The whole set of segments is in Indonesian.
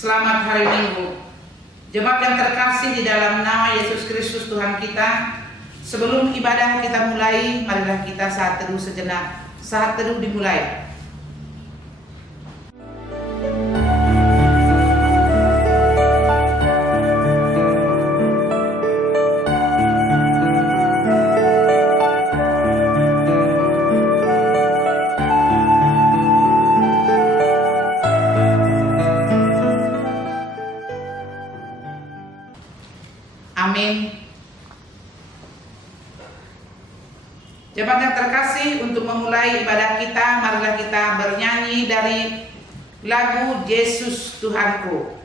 Selamat hari Minggu. Jemaat yang terkasih di dalam nama Yesus Kristus Tuhan kita, sebelum ibadah kita mulai, marilah kita saat teduh sejenak. Saat teduh dimulai. Amin. Jemaat yang terkasih, untuk memulai ibadah kita, marilah kita bernyanyi dari lagu Yesus Tuhanku.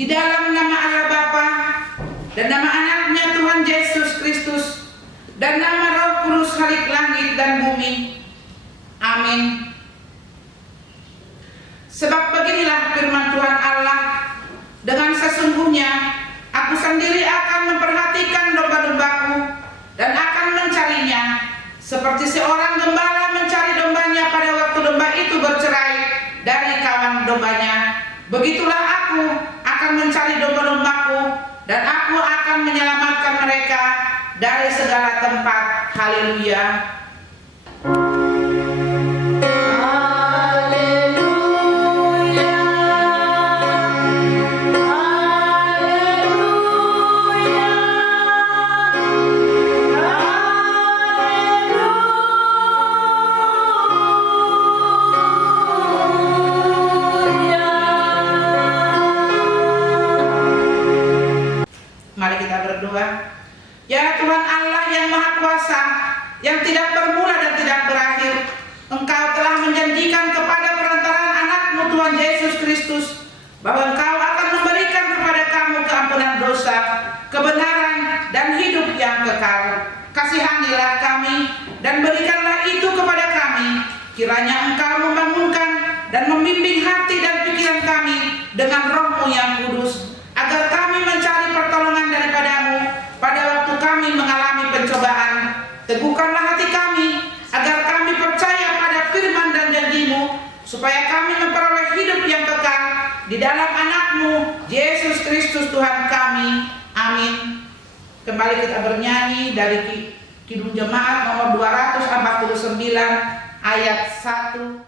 Di dalam nama Allah Bapa dan nama anaknya Tuhan Yesus Kristus dan nama Roh Kudus Khalik langit dan bumi. Amin. Sebab beginilah firman Tuhan Allah, dengan sesungguhnya aku sendiri akan memperhatikan domba-dombaku dan akan mencarinya, seperti seorang gembala mencari dombanya pada waktu domba itu bercerai dari kawan dombanya. Begitulah aku akan mencari domba-dombaku dan aku akan menyelamatkan mereka dari segala tempat. Haleluya. Mari kita berdoa. Ya Tuhan Allah yang Maha Kuasa, yang tidak bermula dan tidak berakhir. Engkau telah menjanjikan kepada perantaraan anak-Mu Tuhan Yesus Kristus bahwa Engkau akan memberikan kepada kamu keampunan dosa, kebenaran, dan hidup yang kekal. Kasihanilah kami dan berikanlah itu kepada kami. Kiranya Engkau membangunkan dan membimbing hati dan pikiran kami dengan Roh-Mu yang kudus, agar kami mencari pertolongan daripada-Mu pada waktu kami mengalami pencobaan. Teguhkanlah hati kami, agar kami percaya pada firman dan janji-Mu, supaya kami memperoleh hidup yang kekal di dalam anak-Mu, Yesus Kristus Tuhan kami. Amin. Kembali kita bernyanyi dari Kidung Jemaat nomor 249 ayat 1.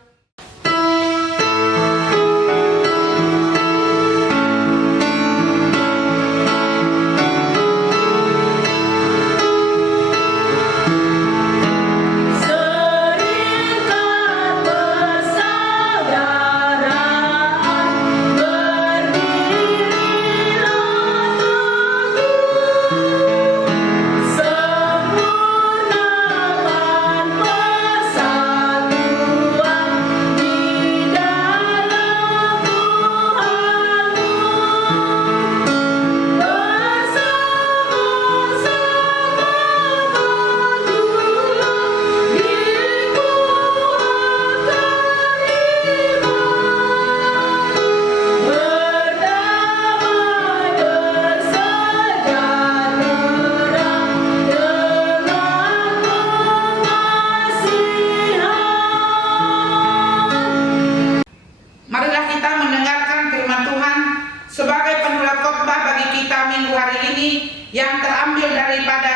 Yang terambil daripada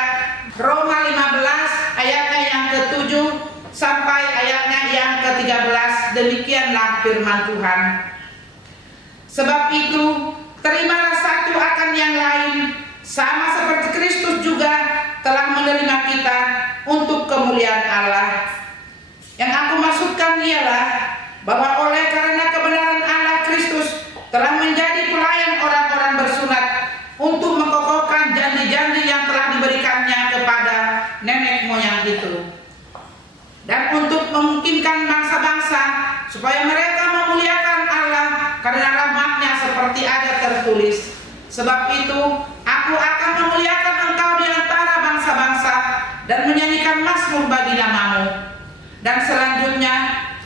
Roma 15 ayatnya yang ke-7 sampai ayatnya yang ke-13. Demikianlah firman Tuhan. Sebab itu, terimalah satu akan yang lain, sama seperti Kristus juga telah menerima kita untuk kemuliaan Allah. Yang aku maksudkan ialah bahwa oleh karena kebenaran Allah, Kristus telah menjadi pelayan orang-orang bersunat untuk mengokohkan janji-janji yang telah diberikannya kepada nenek moyang itu, dan untuk memungkinkan bangsa-bangsa supaya mereka memuliakan Allah karena rahmat-Nya, seperti ada tertulis, sebab itu aku akan memuliakan engkau di antara bangsa-bangsa dan menyanyikan mazmur bagi nama-Mu. Dan selanjutnya,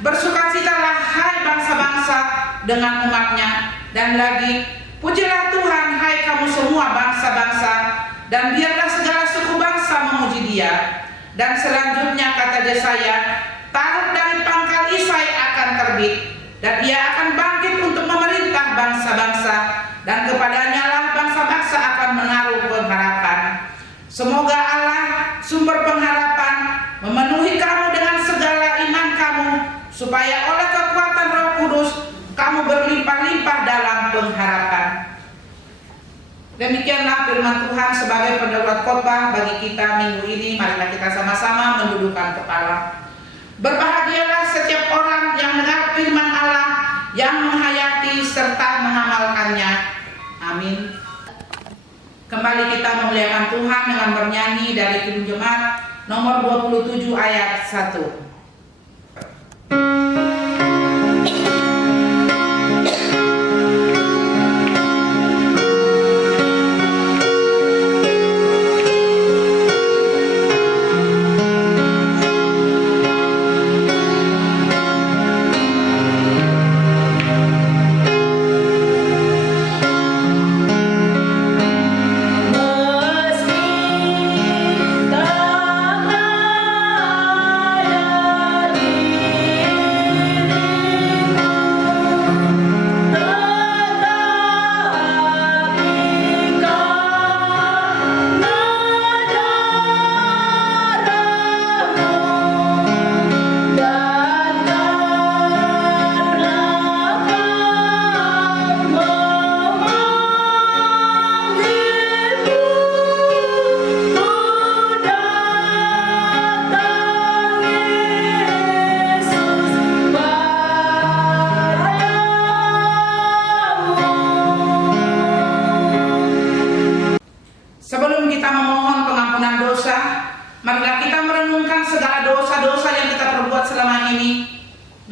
bersukacitalah hai bangsa-bangsa dengan umat-Nya, dan lagi pujilah Tuhan hai kamu semua bangsa-bangsa, dan biarlah segala suku bangsa memuji Dia. Dan selanjutnya kata Yesaya, taruk dari pangkal Isai akan terbit, dan Ia akan bangkit untuk memerintah bangsa-bangsa, dan kepadanya lah bangsa-bangsa akan menaruh pengharapan. Semoga Allah sumber pengharapan memenuhi kamu dengan segala iman kamu, supaya oleh kekuatan Roh Kudus kamu berlimpah-limpah dalam pengharapan. Demikianlah firman Tuhan sebagai pendaulat khotbah bagi kita minggu ini. Marilah kita sama-sama mendudukkan kepala. Berbahagialah setiap orang yang mendengar firman Allah, yang menghayati serta mengamalkannya. Amin. Kembali kita memuliakan Tuhan dengan bernyanyi dari Kidung Jemaat nomor 27 ayat 1. Meski tak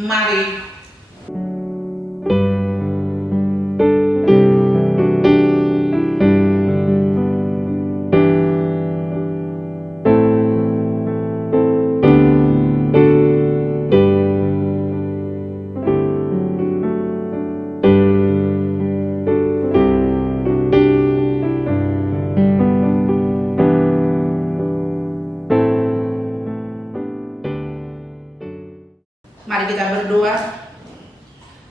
Mari. Mari kita berdoa.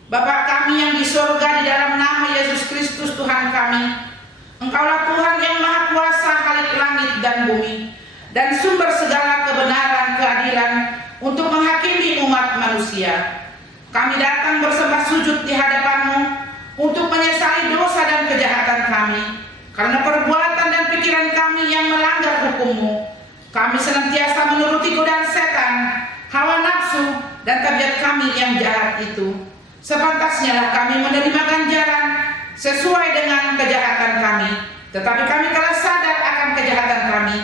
Bapa kami yang di surga, di dalam nama Yesus Kristus Tuhan kami, Engkaulah Tuhan yang Maha Kuasa, Khalik langit dan bumi, dan sumber segala kebenaran, keadilan untuk menghakimi umat manusia. Kami datang bersembah sujud di hadapan-Mu untuk menyesali dosa dan kejahatan kami, karena perbuatan dan pikiran kami yang melanggar hukum-Mu. Kami senantiasa menuruti godaan setan, hawa nafsu, dan tabiat kami yang jahat itu. Sepantasnya lah kami menerima ganjaran sesuai dengan kejahatan kami, tetapi kami telah sadar akan kejahatan kami,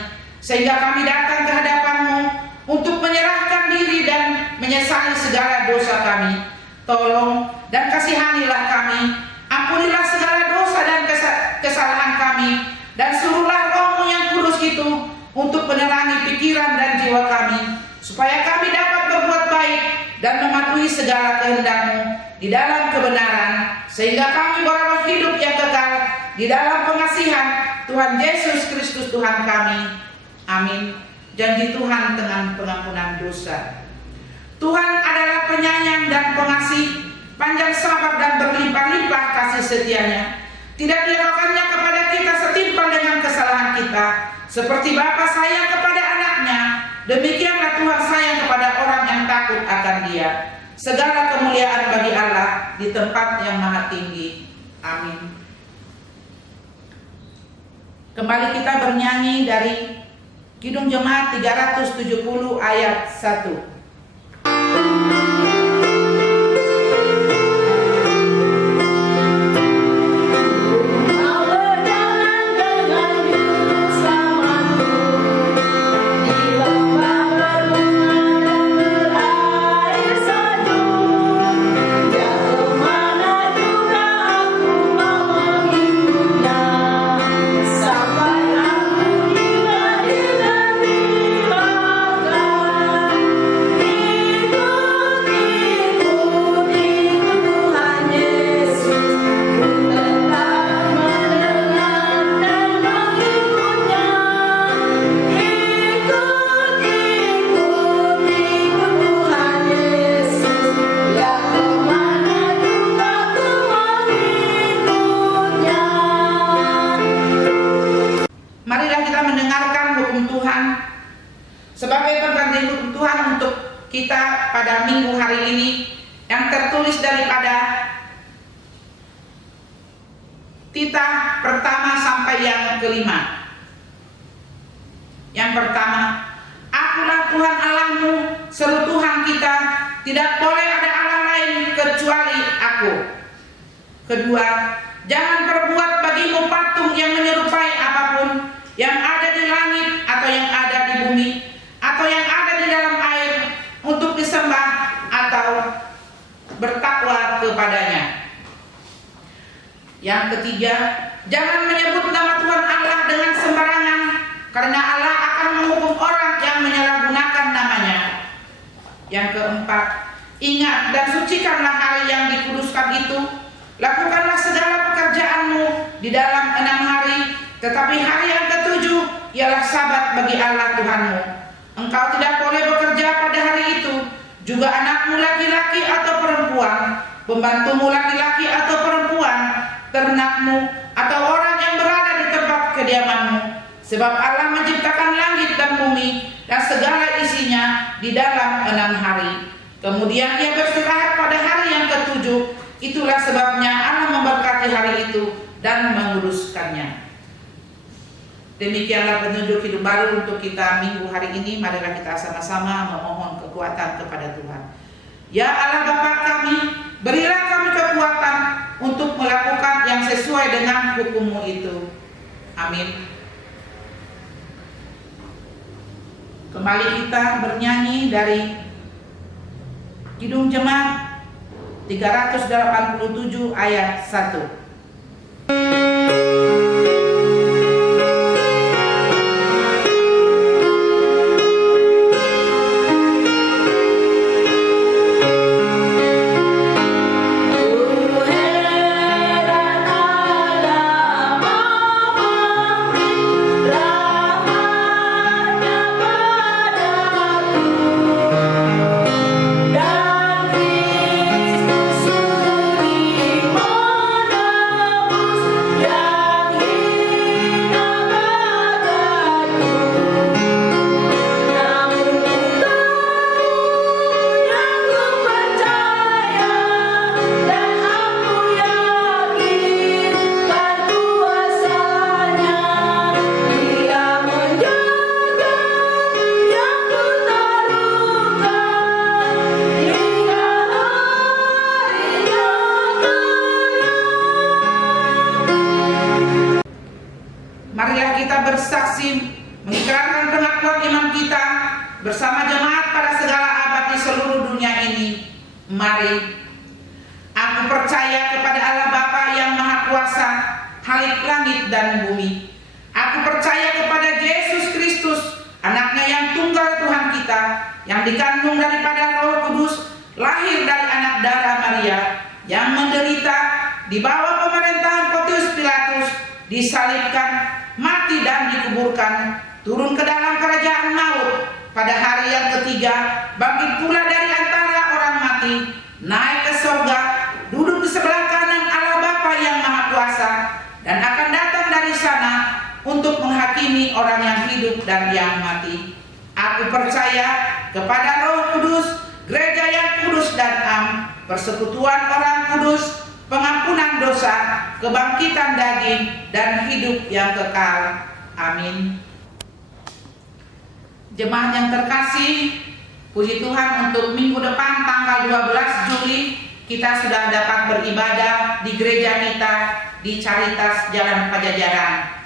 sehingga kami datang ke hadapan-Mu untuk menyerahkan diri dan menyesali segala dosa kami. Tolong dan kasihanilah kami, ampunilah segala dosa dan kesalahan kami, dan suruhlah Roh-Mu yang kudus itu untuk menerangi pikiran dan jiwa kami, supaya kami dapat berbuat baik dan mematuhi segala kehendak-Mu di dalam kebenaran, sehingga kami beroleh hidup yang kekal di dalam pengasihan Tuhan Yesus Kristus Tuhan kami. Amin. Janji Tuhan dengan pengampunan dosa. Tuhan adalah penyayang dan pengasih, panjang sabar dan berlimpah-limpah kasih setianya. Tidak dihiraukannya kepada kita setimpal dengan kesalahan kita, seperti Bapa sayang kepada anaknya, demikianlah Tuhan sayang kepada orang yang takut akan Dia. Segala kemuliaan bagi Allah di tempat yang maha tinggi. Amin. Kembali kita bernyanyi dari Kidung Jemaat 370 ayat 1. Sebagai pengganti hukum Tuhan untuk kita pada minggu hari ini, yang tertulis daripada Tita pertama sampai yang kelima. Yang pertama, Akulah Tuhan Allahmu, seru Tuhan kita, tidak boleh ada Allah lain kecuali Aku. Kedua, jangan perbuat bagimu patung yang menyerupai apapun yang ada di langit atau yang ada di bumi atau yang ada di dalam air untuk disembah atau bertakwa kepadanya. Yang ketiga, jangan menyebut nama Tuhan Allah dengan sembarangan, karena Allah akan menghukum orang yang menyalahgunakan namanya. Yang keempat, ingat dan sucikanlah hari yang dikuduskan itu. Lakukanlah segala pekerjaanmu di dalam 6 hari, tetapi hari yang ketujuh ialah sabat bagi Allah Tuhanmu. Engkau tidak boleh bekerja pada hari itu, juga anakmu laki-laki atau perempuan, pembantumu laki-laki atau perempuan, ternakmu atau orang yang berada di tempat kediamanmu. Sebab Allah menciptakan langit dan bumi dan segala isinya di dalam 6 hari. Kemudian Ia beristirahat pada hari yang ketujuh. Itulah sebabnya Allah memberkati hari itu dan menguduskannya. Demikianlah petunjuk hidup baru untuk kita minggu hari ini. Marilah kita sama-sama memohon kekuatan kepada Tuhan. Ya Allah Bapa kami, berilah kami kekuatan untuk melakukan yang sesuai dengan hukum-Mu itu. Amin. Kembali kita bernyanyi dari Kidung Jemaat 387 ayat 1. Marilah kita bersaksi mengikrarkan pengakuan iman kita bersama jemaat pada segala abad di seluruh dunia ini. Mari. Aku percaya kepada Allah Bapa yang Maha Kuasa, Khalik langit dan bumi. Aku percaya kepada Yesus Kristus, anaknya yang tunggal Tuhan kita, yang dikandung daripada Roh Kudus, lahir dari anak darah Maria, yang menderita di bawah pemerintahan Pontius Pilatus, disalibkan, mati dan dikuburkan, turun ke dalam kerajaan maut, pada hari yang ketiga bangkit pula dari antara orang mati, naik ke surga, duduk di sebelah kanan Allah Bapa yang Maha Kuasa, dan akan datang dari sana untuk menghakimi orang yang hidup dan yang mati. Aku percaya kepada Roh Kudus, gereja yang kudus dan am, persekutuan orang kudus, pengampunan dosa, kebangkitan daging, dan hidup yang kekal. Amin. Jemaat yang terkasih, puji Tuhan untuk minggu depan tanggal 12 Juli kita sudah dapat beribadah di gereja kita di Caritas Jalan Pajajaran.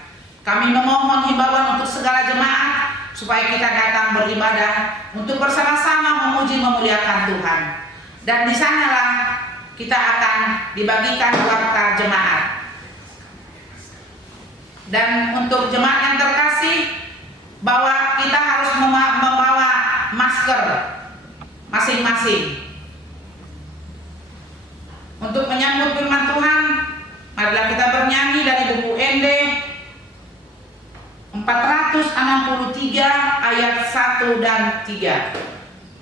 Kami memohon himbauan untuk segala jemaat supaya kita datang beribadah untuk bersama-sama memuji memuliakan Tuhan. Dan di sanalah kita akan dibagikan warta jemaat. Dan untuk jemaat yang terkasih, bahwa kita harus membawa masker masing-masing. Untuk menyambut firman Tuhan, marilah kita bernyanyi dari buku ND 463 ayat 1 dan 3.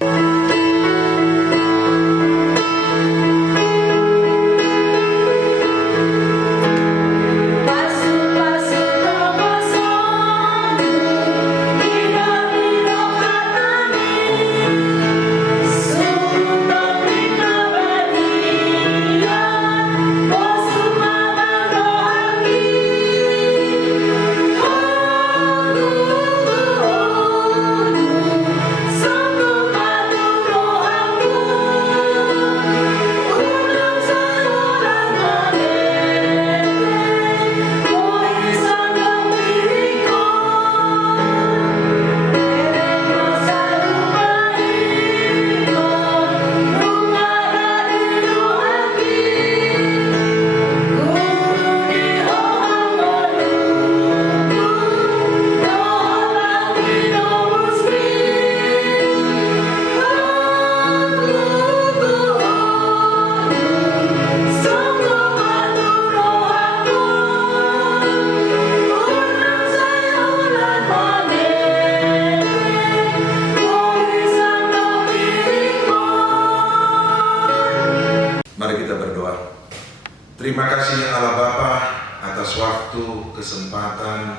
Terima kasih Allah Bapa atas waktu, kesempatan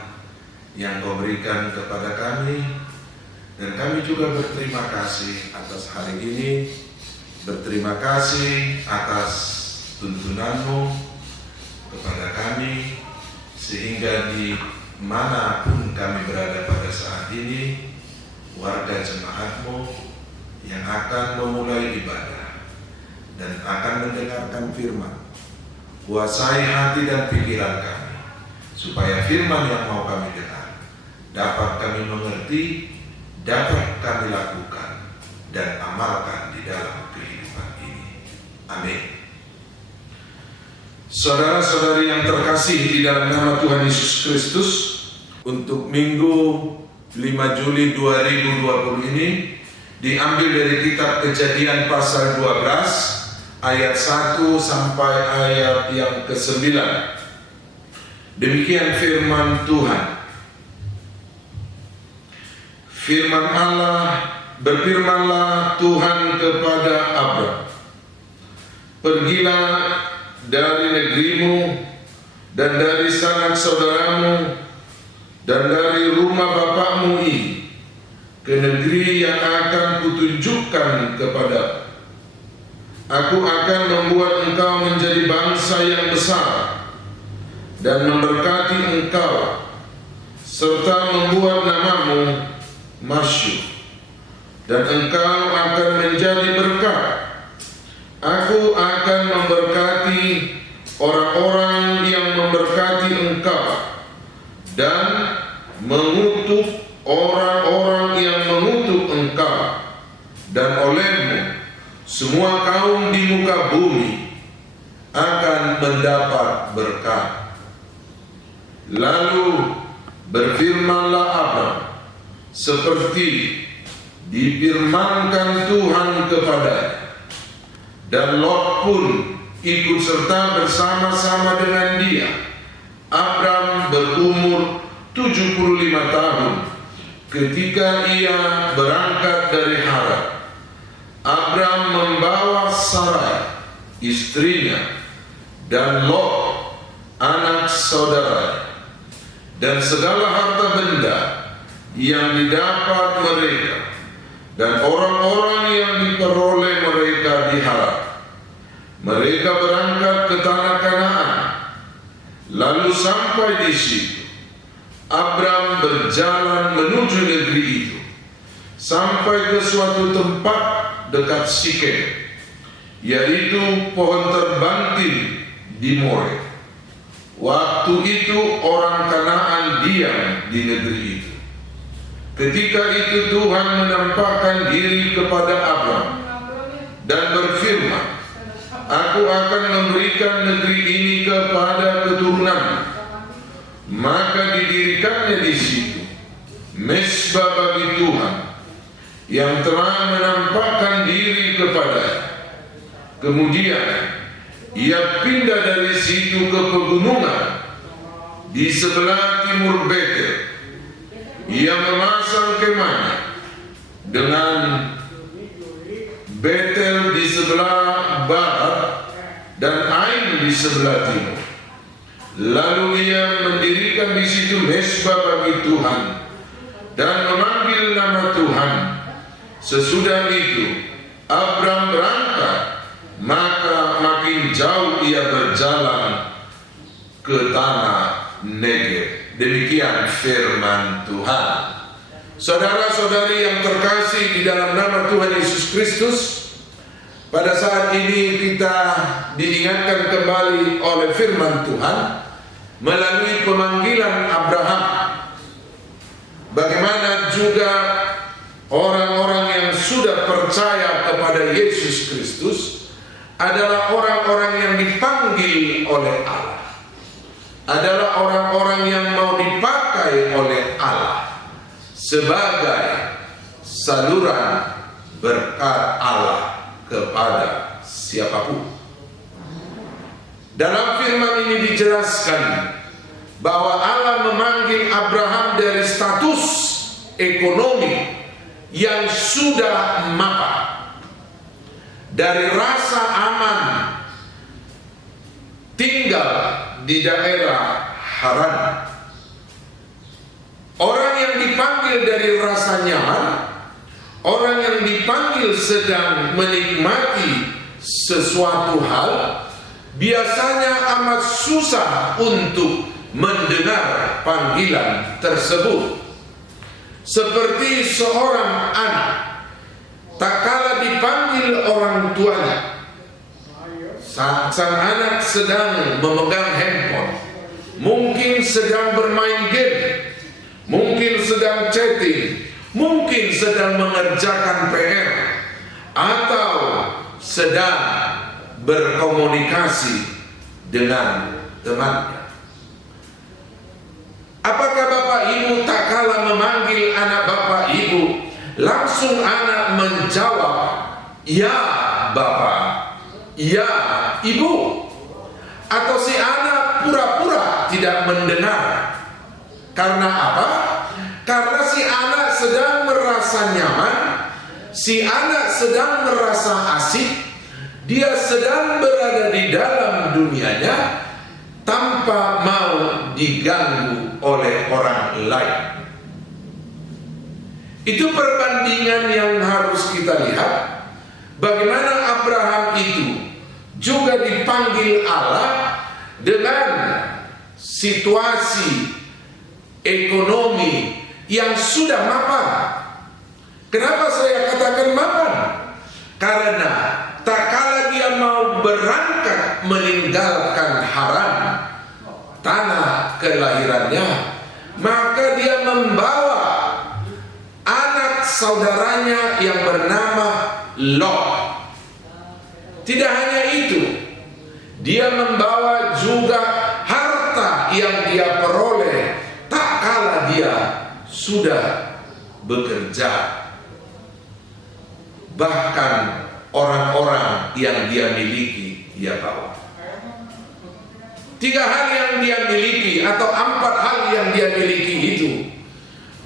yang Kau berikan kepada kami, dan kami juga berterima kasih atas hari ini, berterima kasih atas tuntunan-Mu kepada kami, sehingga di manapun kami berada pada saat ini, warga jemaat-Mu yang akan memulai ibadah dan akan mendengarkan firman, kuasai hati dan pikiran kami, supaya firman yang mau kami dengar dapat kami mengerti, dapat kami lakukan dan amalkan di dalam kehidupan Amin. Saudara-saudari yang terkasih di dalam nama Tuhan Yesus Kristus, untuk Minggu 5 Juli 2020 ini diambil dari kitab Kejadian pasal 12 ayat 1 sampai ayat yang ke-9. Demikian firman Tuhan. Firman Allah, berfirmanlah Tuhan kepada Abram, pergilah dari negerimu dan dari sanak saudaramu dan dari rumah bapakmu ini ke negeri yang akan kutunjukkan kepadamu. Aku akan membuat engkau menjadi bangsa yang besar dan memberkati engkau, serta membuat namamu masyhur, dan engkau akan menjadi berkat. Aku akan memberkati orang-orang yang memberkati engkau, dan mengutuk orang-orang yang mengutuk engkau, dan olehmu semua kaum di muka bumi akan mendapat berkat. Lalu berfirmanlah Abram seperti difirmankan Tuhan kepadanya, dan Lot pun ikut serta bersama-sama dengan dia. Abram berumur 75 tahun ketika ia berangkat dari Haran. Abram membawa Sarai istrinya dan Lot anak saudaranya, dan segala harta benda yang didapat mereka dan orang-orang yang diperoleh mereka di Haran. Mereka berangkat ke tanah Kanaan. Lalu sampai di situ, Abram berjalan menuju negeri itu, sampai ke suatu tempat dekat Sikem, yaitu pohon terbanting di More. Waktu itu orang Kanaan diam di negeri itu. Ketika itu Tuhan menampakkan diri kepada Abram dan berfirman, Aku akan memberikan negeri ini kepada keturunan. Maka didirikannya di situ mezbah bagi Tuhan yang telah menampakkan diri kepadanya. Kemudian ia pindah dari situ ke pegunungan di sebelah timur Betel. Ia memasang kemahnya dengan Betel di sebelah barat dan Ain di sebelah timur. Lalu ia mendirikan di situ mezbah bagi Tuhan dan memanggil nama Tuhan. Sesudah itu Abram berangkat, maka makin jauh ia berjalan ke tanah Negev. Demikian firman Tuhan. Saudara-saudari yang terkasih di dalam nama Tuhan Yesus Kristus, pada saat ini kita diingatkan kembali oleh firman Tuhan melalui pemanggilan Abraham. Bagaimana juga orang-orang yang sudah percaya kepada Yesus Kristus adalah orang-orang yang dipanggil oleh Allah, adalah orang-orang yang mau dipakai oleh Allah sebagai saluran berkat Allah kepada siapapun. Dalam firman ini dijelaskan bahwa Allah memanggil Abraham dari status ekonomi yang sudah mapan, dari rasa aman tinggal di daerah Haran. Orang yang dipanggil dari rasa nyaman, orang yang dipanggil sedang menikmati sesuatu hal, biasanya amat susah untuk mendengar panggilan tersebut. Seperti seorang anak, tak kala dipanggil orang tuanya, sang anak sedang memegang handphone, mungkin sedang bermain game, mungkin sedang chatting, mungkin sedang mengerjakan PR, atau sedang berkomunikasi dengan temannya. Apakah Bapak Ibu tak kala memanggil anak Bapak Ibu, langsung anak menjawab, "Ya Bapak, ya Ibu"? Atau si anak pura-pura tidak mendengar? Karena apa? Karena si anak sedang merasa nyaman, si anak sedang merasa asik, dia sedang berada di dalam dunianya tanpa mau diganggu oleh orang lain. Itu perbandingan yang harus kita lihat. Bagaimana Abraham itu juga dipanggil Allah dengan situasi ekonomi yang sudah mapan. Kenapa saya katakan mapan? Karena tak kala dia mau berangkat meninggalkan Haran, tanah kelahirannya, maka dia membawa anak saudaranya yang bernama Lot. Tidak hanya itu, dia membawa juga harta yang dia peroleh tak kala dia sudah bekerja. Bahkan orang-orang yang dia miliki dia bawa. 3 hal yang dia miliki atau 4 hal yang dia miliki itu,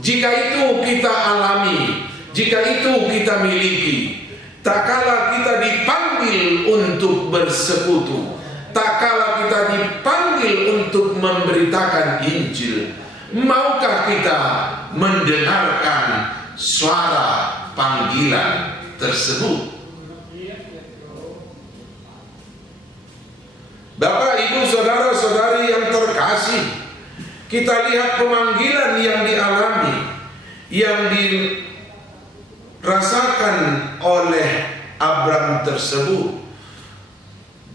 jika itu kita alami, jika itu kita miliki, tak kala kita dipanggil untuk bersekutu, tak kala kita dipanggil untuk memberitakan Injil, maukah kita mendengarkan suara panggilan tersebut? Bapak, Ibu, saudara-saudari yang terkasih, kita lihat pemanggilan yang dialami, yang dirasakan oleh Abraham tersebut.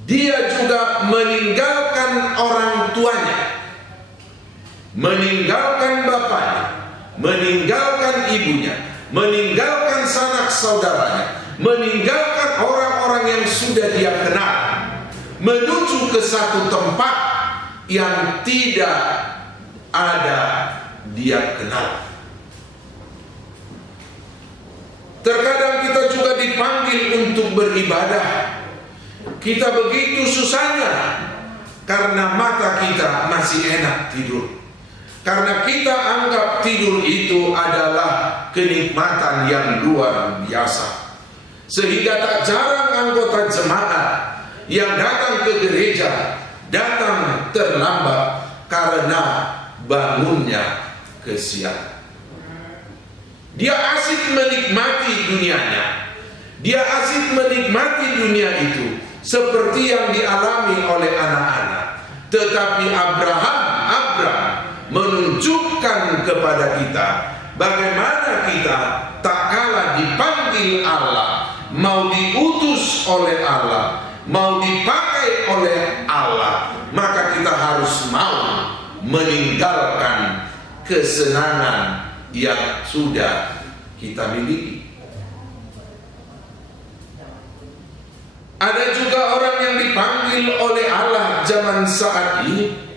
Dia juga meninggalkan orang tuanya, meninggalkan bapaknya, meninggalkan ibunya, meninggalkan sanak saudaranya, meninggalkan orang-orang yang sudah dia kenal, menuju ke satu tempat yang tidak ada dia kenal. Terkadang kita juga dipanggil untuk beribadah. Kita begitu susahnya karena mata kita masih enak tidur. Karena kita anggap tidur itu adalah kenikmatan yang luar biasa. Sehingga tak jarang anggota jemaat yang datang ke gereja datang terlambat karena bangunnya kesiangan. Dia asik menikmati dunianya, dia asik menikmati dunia itu seperti yang dialami oleh anak-anak. Tetapi Abraham menunjukkan kepada kita bagaimana kita tak kala dipanggil Allah, mau diutus oleh Allah, mau dipakai oleh Allah, maka kita harus mau meninggalkan kesenangan yang sudah kita miliki. Ada juga orang yang dipanggil oleh Allah zaman saat ini.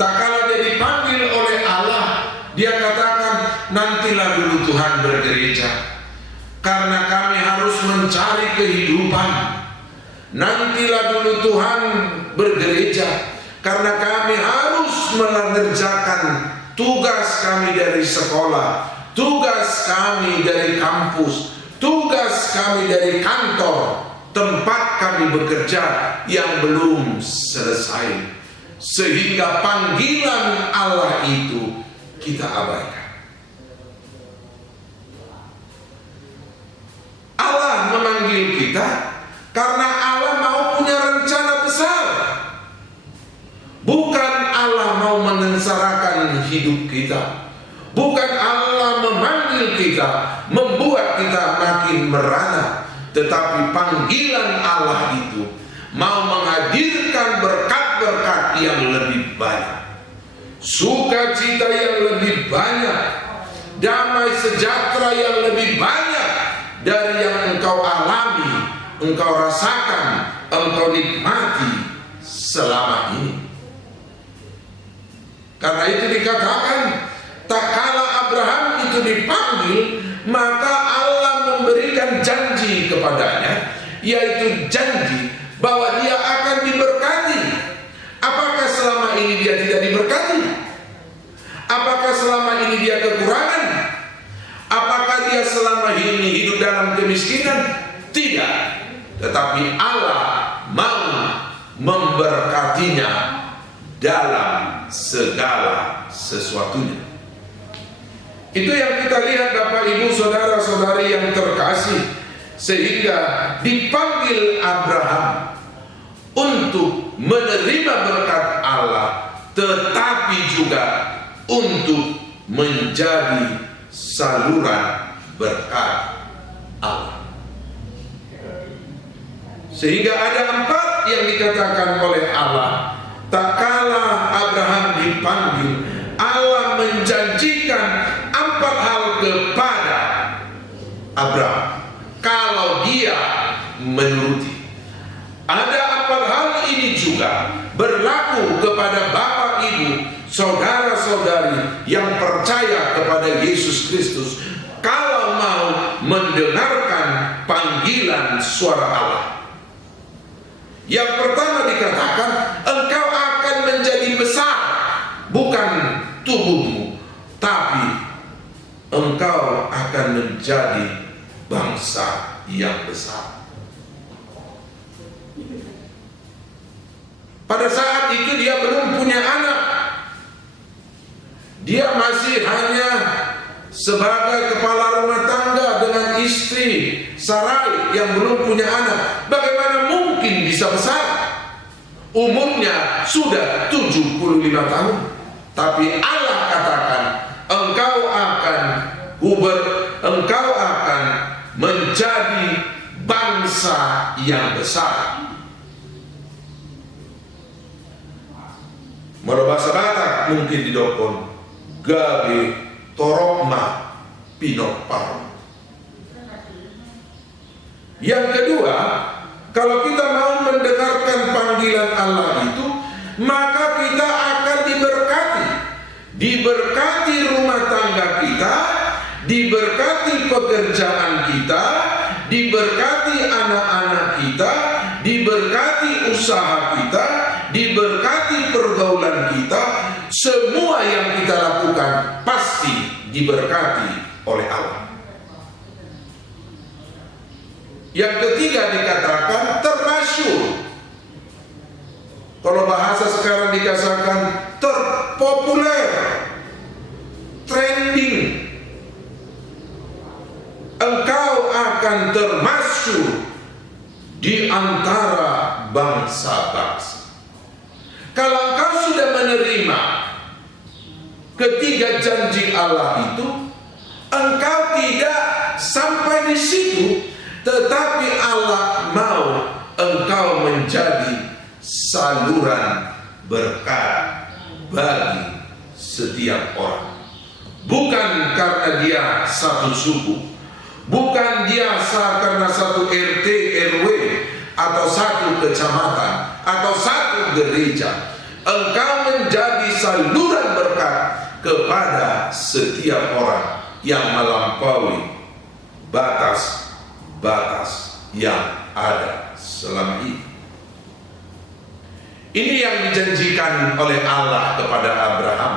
Tak kala dia dipanggil oleh Allah, dia katakan, nantilah dulu Tuhan bergereja, karena kami harus mencari kehidupan. Nantilah dulu Tuhan bergereja, karena kami harus mengerjakan tugas kami dari sekolah, tugas kami dari kampus, tugas kami dari kantor, tempat kami bekerja yang belum selesai. Sehingga panggilan Allah itu kita abaikan. Allah memanggil kita karena Allah mau punya rencana besar. Bukan Allah mau menengsarakan hidup kita. Bukan Allah memanggil kita, membuat kita makin merana. Tetapi panggilan Allah itu mau menghadirkan berkat-berkat yang lebih banyak, sukacita yang lebih banyak, damai sejahtera yang lebih banyak dari yang engkau alami, engkau rasakan engkau nikmati selama ini. Karena itu dikatakan, tak kala Abraham itu dipanggil, maka Allah memberikan janji kepadanya, yaitu janji bahwa dia akan diberkati. Apakah selama ini dia tidak diberkati? Apakah selama ini dia kekurangan? Apakah dia selama ini hidup dalam kemiskinan? Tidak. Tetapi Allah mau memberkatinya dalam segala sesuatunya. Itu yang kita lihat Bapak Ibu saudara-saudari yang terkasih, sehingga dipanggil Abraham untuk menerima berkat Allah, tetapi juga untuk menjadi saluran berkat Allah. Sehingga ada 4 yang dikatakan oleh Allah. Tak kala Abraham dipanggil, Allah menjanjikan 4 hal kepada Abraham kalau dia menuruti. Ada 4 hal ini juga berlaku kepada Bapak Ibu, saudara-saudari yang percaya kepada Yesus Kristus, kalau mau mendengarkan panggilan suara Allah. Yang pertama dikatakan, engkau akan menjadi besar, bukan tubuhmu, tapi engkau akan menjadi bangsa yang besar. Pada saat itu dia belum punya anak. Dia masih hanya sebagai kepala rumah tangga dengan istri Sarai yang belum punya anak. Bagaimana mungkin bisa besar? Umurnya sudah 75 tahun. Tapi Allah katakan, engkau akan menjadi bangsa yang besar. Menurut bahasa Batak mungkin didokon gabe torokma pinopar. Yang kedua, kalau kita mau mendengarkan panggilan Allah itu, maka kita akan diberkati. Diberkati rumah tangga kita, diberkati pekerjaan kita, diberkati anak-anak kita, diberkati usaha kita, diberkati pergaulan kita. Semua yang kita lakukan pasti diberkati oleh Allah. Yang ketiga dikatakan termasyhur. Kalau bahasa sekarang dikatakan terpopuler, trending. Engkau akan termasyhur di antara bangsa-bangsa. Kalau engkau sudah menerima ketiga janji Allah itu, engkau tidak sampai di situ, tetapi Allah mau engkau menjadi saluran berkat bagi setiap orang. Bukan karena dia satu suku, bukan dia karena satu RT RW atau satu kecamatan atau satu gereja. Engkau menjadi saluran berkat kepada setiap orang yang melampaui batas-batas yang ada selama ini. Ini yang dijanjikan oleh Allah kepada Abraham,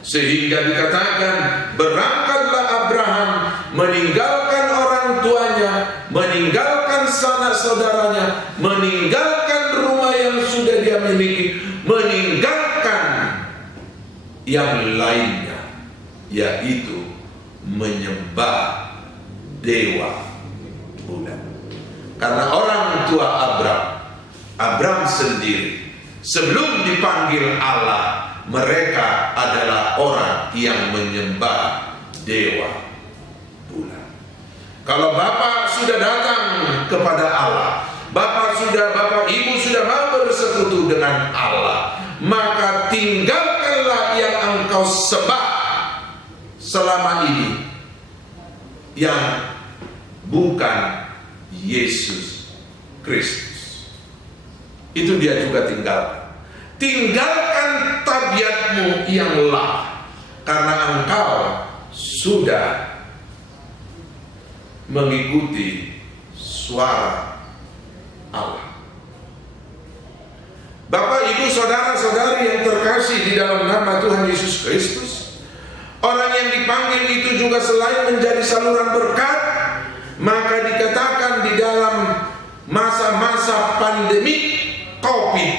sehingga dikatakan, berangkatlah Abraham, meninggalkan orang tuanya, meninggalkan sanak saudaranya, meninggalkan rumah yang sudah dia miliki, meninggalkan yang lainnya, yaitu menyembah dewa bulan. Karena orang tua Abraham sendiri, sebelum dipanggil Allah, mereka adalah orang yang menyembah dewa bulan. Kalau Bapak sudah datang kepada Allah, Bapak Ibu sudah mau bersekutu dengan Allah, maka tinggalkanlah yang engkau sembah selama ini, yang bukan Yesus Kristus. itu dia juga tinggalkan. Tinggalkan tabiatmu yang lemah, karena engkau sudah mengikuti suara Allah. Bapak, Ibu, saudara-saudari yang terkasih di dalam nama Tuhan Yesus Kristus, orang yang dipanggil itu juga selain menjadi saluran berkat, maka dikatakan di dalam masa-masa pandemi COVID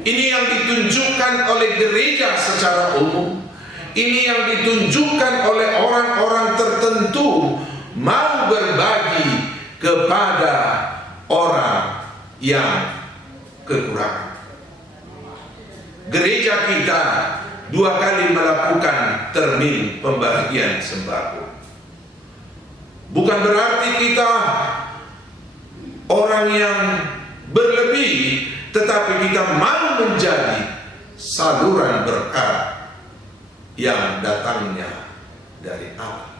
ini yang ditunjukkan oleh gereja secara umum, ini yang ditunjukkan oleh orang-orang tertentu mau berbagi kepada orang yang kekurangan. Gereja kita 2 kali melakukan termin pembagian sembako. Bukan berarti kita orang yang berlebih, tetapi kita mau menjadi saluran berkat yang datangnya dari Allah.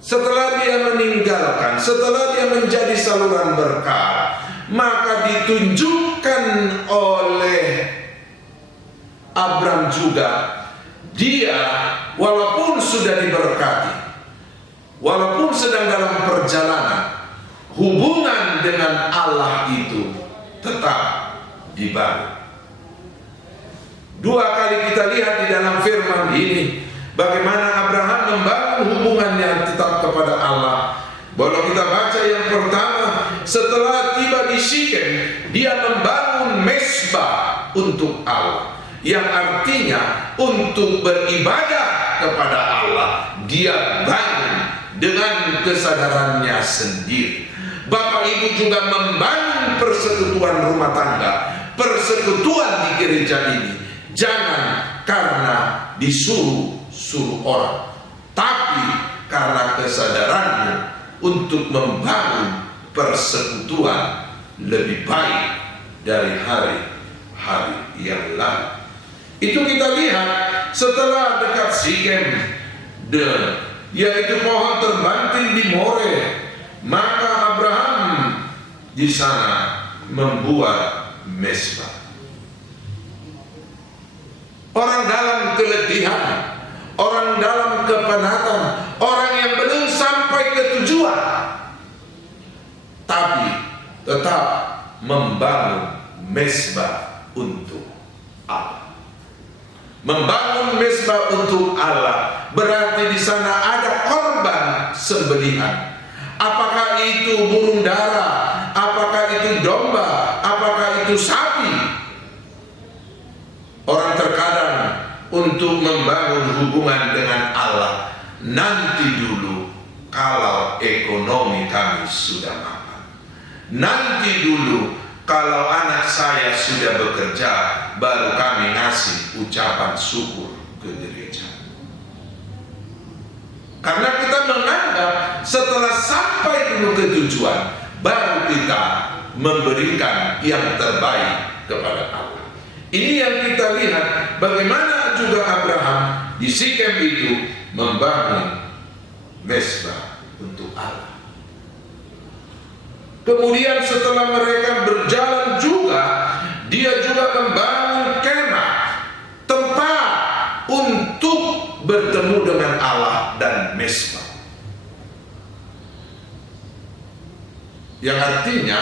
Setelah dia meninggalkan, setelah dia menjadi saluran berkat, maka ditunjukkan oleh Abram juga, dia walaupun sudah diberkati, walaupun sedang dalam perjalanan, hubungan dengan Allah itu tetap dibangun. 2 kali kita lihat di dalam firman ini bagaimana Abraham membangun hubungannya tetap kepada Allah. Kalau kita baca yang pertama, setelah tiba di Sikem, dia membangun mesbah untuk Allah, yang artinya untuk beribadah kepada Allah. Dia bangun dengan kesadarannya sendiri. Bapak Ibu juga membangun persekutuan rumah tangga, persekutuan di gereja ini. Jangan karena disuruh orang, tapi karena kesadaranmu untuk membangun persekutuan lebih baik dari hari-hari yang lalu. Itu kita lihat setelah dekat Sikem, yaitu pohon terbanting di More, maka Abraham di sana membuat mesbah. Orang dalam keletihan, orang dalam kepenatan, orang yang belum sampai ke tujuan, tapi tetap membangun mesbah untuk Allah. Membangun mesbah untuk Allah berarti di sana ada korban sembelihan. Apakah itu burung dara, apakah itu domba, apakah itu sapi. Orang terkadang untuk membangun hubungan dengan Allah, nanti dulu kalau ekonomi kami sudah mapan, nanti dulu kalau anak saya sudah bekerja, baru kami ngasih ucapan syukur ke gereja. Karena kita menganggap setelah sampai dulu ke tujuan, baru kita memberikan yang terbaik kepada Allah. Ini yang kita lihat bagaimana juga Abraham di Sikem itu membangun mesbah untuk Allah. Kemudian setelah mereka berjalan juga, dia juga membangun kemah, tempat untuk bertemu dengan Allah dan mesbah. Yang artinya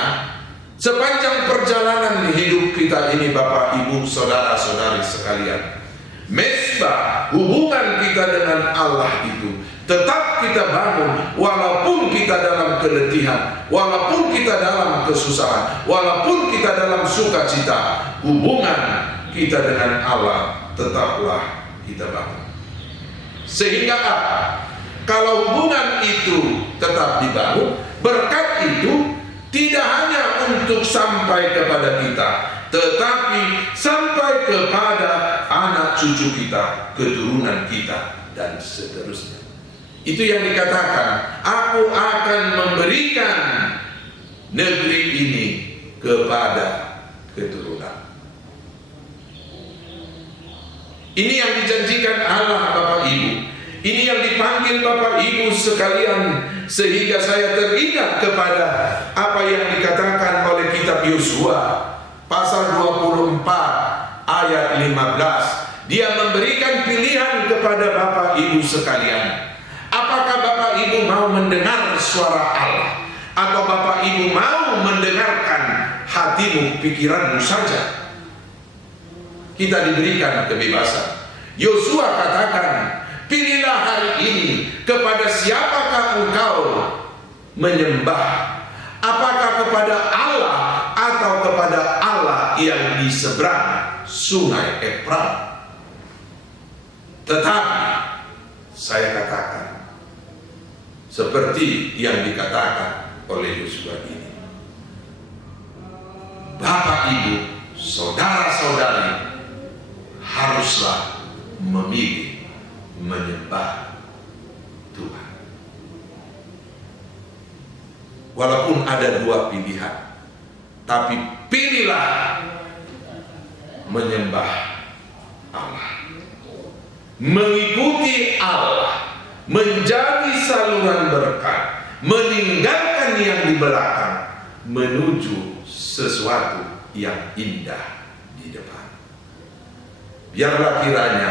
sepanjang perjalanan hidup kita ini, Bapak, Ibu, saudara-saudari sekalian, mesbah hubungan kita dengan Allah itu tetap kita bangun, walaupun kita dalam keletihan, walaupun kita dalam kesusahan, walaupun kita dalam sukacita, hubungan kita dengan Allah tetaplah kita bangun. Sehingga apa? Kalau hubungan itu tetap dibangun, berkat itu tidak hanya untuk sampai kepada kita, tetapi sampai kepada anak cucu kita, keturunan kita, dan seterusnya. Itu yang dikatakan, aku akan memberikan negeri ini kepada keturunan. Ini yang dijanjikan Allah, Bapak Ibu. Ini yang dipanggil Bapak Ibu sekalian, sehingga saya teringat kepada apa yang dikatakan oleh kitab Yosua pasal 24 ayat 15. Dia memberikan pilihan kepada Bapak Ibu sekalian. Apakah Bapak Ibu mau mendengar suara Allah, atau Bapak Ibu mau mendengarkan hatimu, pikiranmu saja? Kita diberikan kebebasan. Yosua katakan, pilihlah hari ini kepada siapakah engkau menyembah, apakah kepada Allah atau kepada Allah yang di seberang sungai Efrat. Tetapi saya katakan seperti yang dikatakan oleh Yosua ini, Bapak Ibu, saudara-saudari, haruslah memilih menyembah Tuhan. Walaupun ada dua pilihan, tapi pilihlah menyembah Allah, mengikuti Allah, menjadi saluran berkat, meninggalkan yang di belakang, menuju sesuatu yang indah di depan. Biarlah kiranya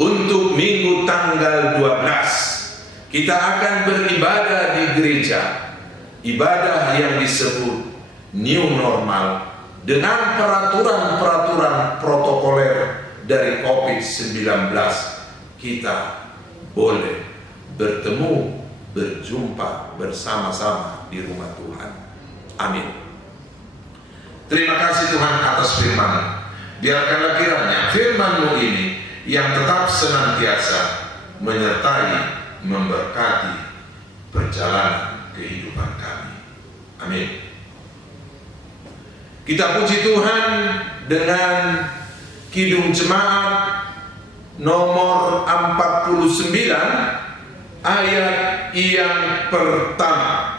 untuk minggu tanggal 12 kita akan beribadah di gereja, ibadah yang disebut new normal dengan peraturan-peraturan protokoler dari COVID-19. Kita boleh bertemu, berjumpa bersama-sama di rumah Tuhan. Amin. Terima kasih Tuhan atas firman. Biarkanlah kiranya firman-Mu ini yang tetap senantiasa menyertai, memberkati perjalanan kehidupan kami. Amin. Kita puji Tuhan dengan Kidung Jemaat nomor 49 ayat yang pertama.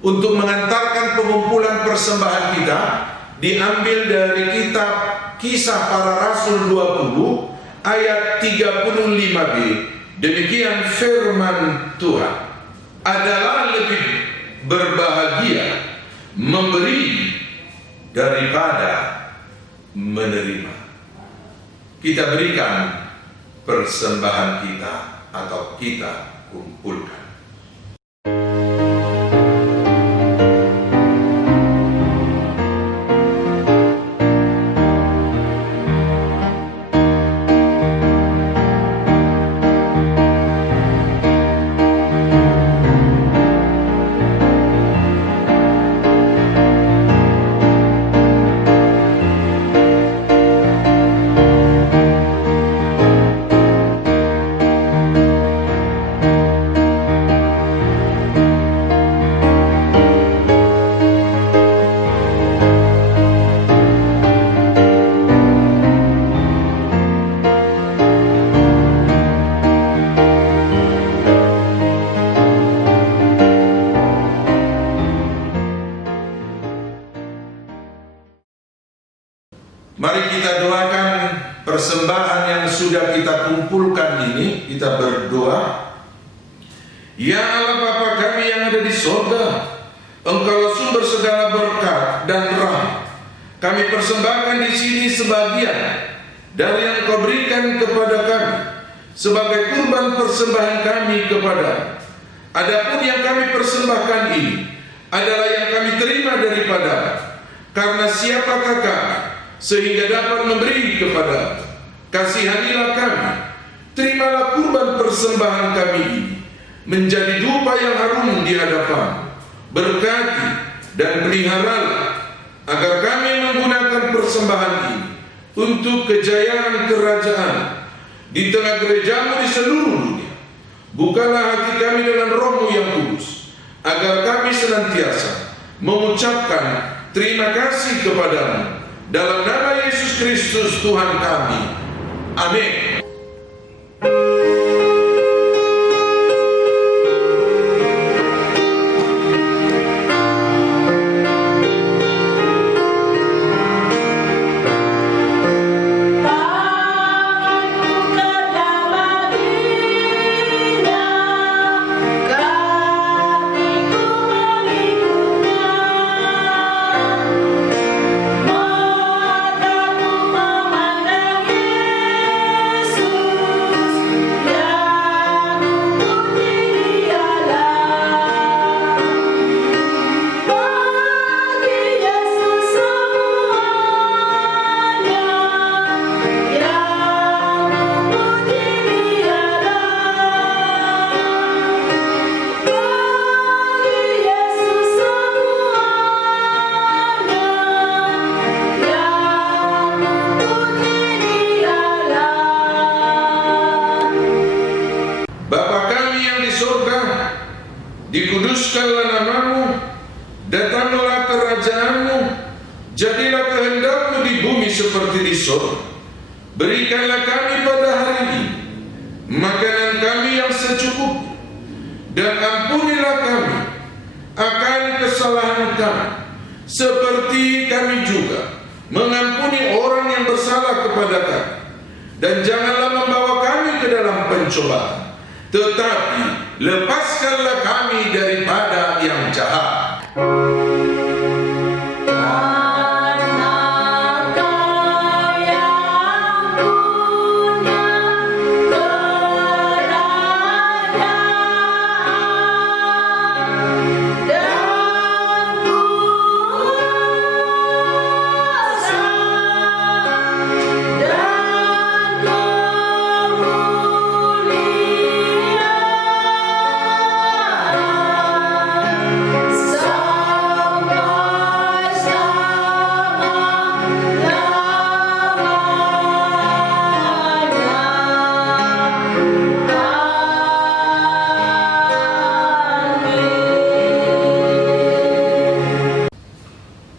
Untuk mengantarkan pengumpulan persembahan kita diambil dari kitab Kisah Para Rasul 20 ayat 35b. Demikian firman Tuhan, adalah lebih berbahagia memberi daripada menerima. Kita berikan persembahan kita atau kita kumpulkan. Mari kita doakan persembahan yang sudah kita kumpulkan ini. Kita berdoa. Ya Allah Bapa kami yang ada di sorga, Engkaulah sumber segala berkat dan rahmat. Kami persembahkan di sini sebagian dari yang Engkau berikan kepada kami sebagai kurban persembahan kami kepada. Adapun yang kami persembahkan ini adalah yang kami terima daripada. Karena siapakah kami sehingga dapat memberi kepada? Kasihanilah kami, terimalah kurban persembahan kami ini menjadi dupa yang harum di hadapan. Berkati dan peliharalah agar kami menggunakan persembahan ini untuk kejayaan kerajaan di tengah gerejamu di seluruh dunia. Bukalah hati kami dengan roh-Mu yang kudus, agar kami senantiasa mengucapkan terima kasih kepadamu dalam nama Yesus Kristus Tuhan kami. Amin. Dikuduskanlah namamu, datanglah kerajaanmu, jadilah kehendak-Mu di bumi seperti di surga. Berikanlah kami pada hari ini makanan kami yang secukupnya, dan ampunilah kami akan kesalahan kami, seperti kami juga mengampuni orang yang bersalah kepada kami. Dan janganlah membawa kami ke dalam pencobaan, tetapi lepaskanlah kami daripada yang jahat.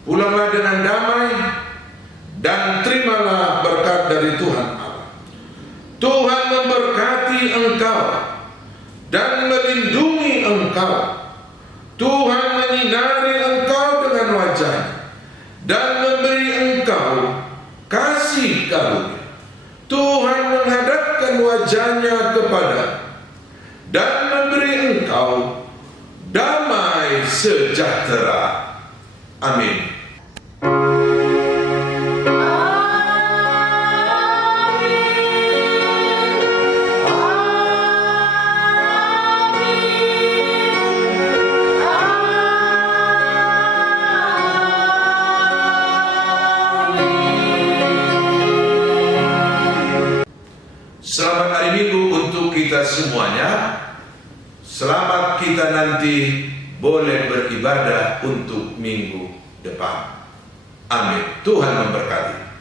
Pulanglah dengan damai dan terimalah berkat dari Tuhan Allah. Tuhan memberkati engkau dan melindungi engkau. Tuhan menyinari engkau dengan wajah-Nya dan memberi engkau kasih karunia. Tuhan menghadapkan wajah-Nya kepada dan memberi engkau damai sejahtera. Amin. Selamat hari Minggu untuk kita semuanya. Selamat kita nanti boleh beribadah untuk minggu depan. Amin. Tuhan memberkati.